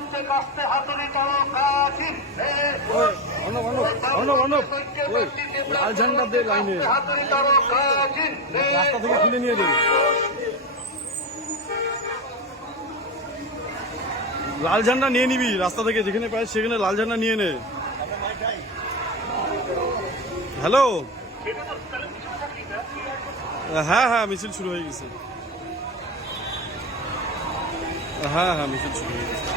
কাঁপতে কাঁপতে হাতুড়ি চলো কাছিম লাল ঝান্ডা দিয়ে লাইনে। রাস্তা থেকে খুলে নিয়ে দেবে লাল ঝান্ডা নিয়ে নিবি রাস্তা থেকে যেখানে পাই সেখানে লাল ঝান্ডা নিয়ে নে। হ্যালো? হ্যাঁ হ্যাঁ মিছিল শুরু হয়ে গেছে। হ্যাঁ হ্যাঁ মিছিল শুরু হয়ে গেছে।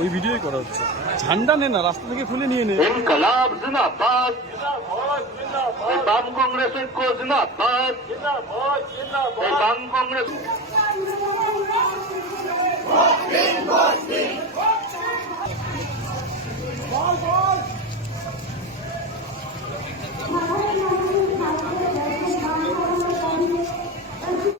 ওই ভিডিওই করা হচ্ছে। ঝান্ডা নে না, রাস্তা থেকে খুলে নিয়ে নে। ইনকলাব জিন্দাবাদ। এই বাম কংগ্রেস ঐক্য জিন্দাবাদ। এই বাম কংগ্রেস